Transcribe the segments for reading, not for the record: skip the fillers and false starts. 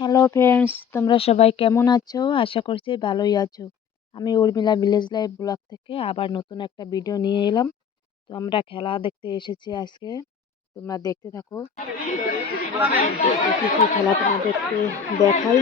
Hello friends, তোমরা সবাই কেমন আছো? আশা করছি ভালোই আছো। আমি উর্মিলা ভিলেজ লাইফ ব্লগ থেকে আবার নতুন একটা ভিডিও নিয়ে এলাম। তো আমরা খেলা দেখতে এসেছি আজকে। তোমরা দেখতে থাকো। কি কি খেলা তোমাদেরকে দেখাই।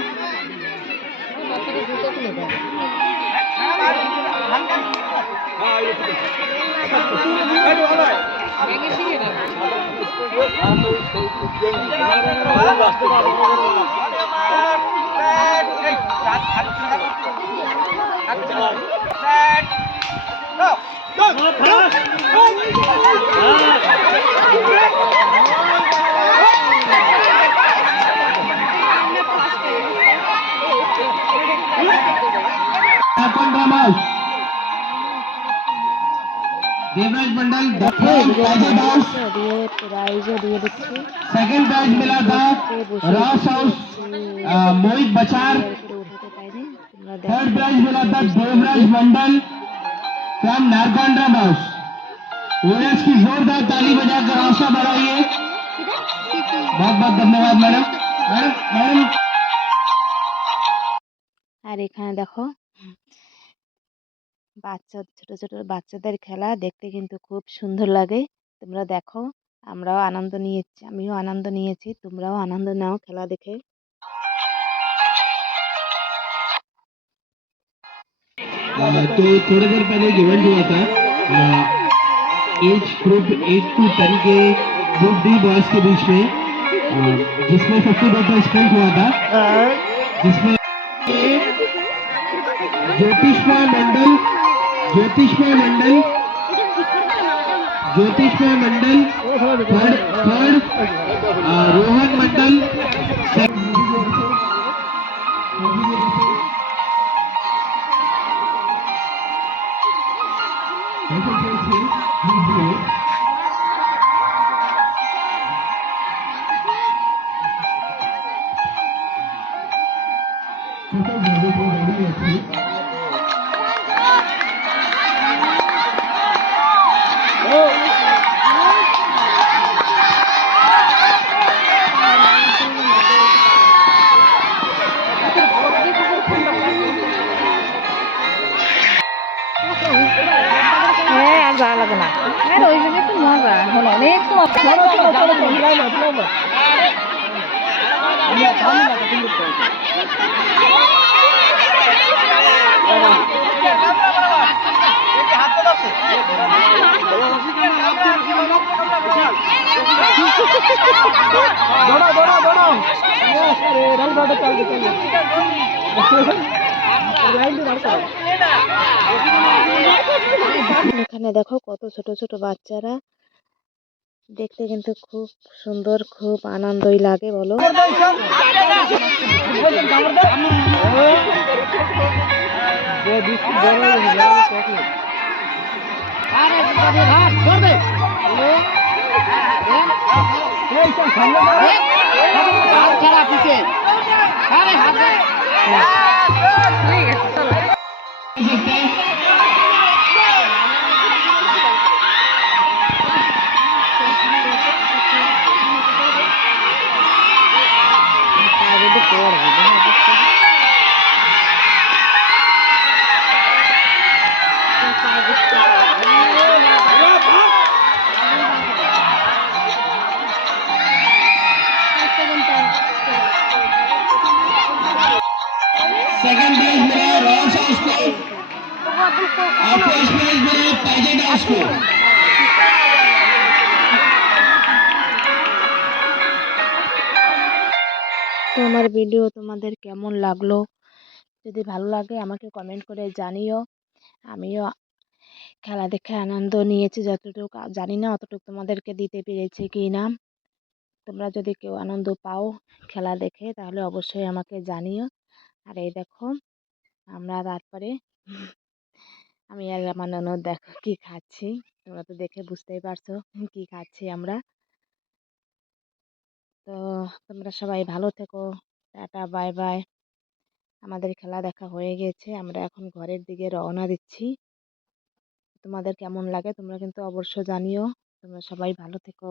देवराज मंडल प्राइजও দিয়ে দিচ্ছি। सेकंड प्राइज मिला था रॉस हाउस मोहित बचार। उठाते पाइনি। थर्ड प्राइज मिला था देवराज मंडल फ्रॉम नारकोंडा हाउस। विनर्स की जोरदार ताली बजाकर हौसला बढ़ाइए। बहुत बहुत धन्यवाद मैडम। मैडम আর এখানে দেখো ছোট ছোট বাচ্চাদের খেলা দেখতে কিন্তু খুব সুন্দর লাগে। তোমরা দেখো, আমিও আনন্দ নিয়েছি, তোমরাও আনন্দ নাও খেলা দেখে। तो थोड़ी देर पहले एक इवेंट हुआ था एज ग्रुप 8 to 10 के ग्रुप डी बॉयज के बीच में, जिसमें 50 पार्टिसिपेंट हुआ था, जिसमें ज्योतिषमय मंडल ज्योतिषमय मंडल थर्ड रोहन मंडल হ্যাঁ, আর ভালো লাগে না। আর ওই জন্য একটু মজা হলো অনেক এখানে দেখো কত ছোট ছোট বাচ্চারা, দেখতে কিন্তু খুব সুন্দর, খুব আনন্দই লাগে বলো। सेकंड प्राइज मिला रॉस हाउस को और फर्स्ट प्राइज मिला पैजेंट हाउस को। তো আমার ভিডিও তোমাদের কেমন লাগলো? যদি ভালো লাগে আমাকে কমেন্ট করে জানিও। আমিও খেলা দেখে আনন্দ নিয়েছি, যতটুকু জানি না অতটুকু তোমাদেরকে দিতে পেরেছি কি না। তোমরা যদি কেউ আনন্দ পাও খেলা দেখে তাহলে অবশ্যই আমাকে জানিও। আর এই দেখো আমরা তারপরে আমি আর আমার ননদ দেখো কি খাচ্ছি। তোমরা তো দেখে বুঝতেই পারছো কি খাচ্ছি আমরা। তো তোমরা সবাই ভালো থেকো। Tata, bye bye. আমাদের খেলা দেখা হয়ে গেছে, আমরা এখন ঘরের দিকে রওনা দিচ্ছি। তোমাদের কেমন লাগে তোমরা কিন্তু অবশ্যই জানিও। তোমরা সবাই ভালো থেকো।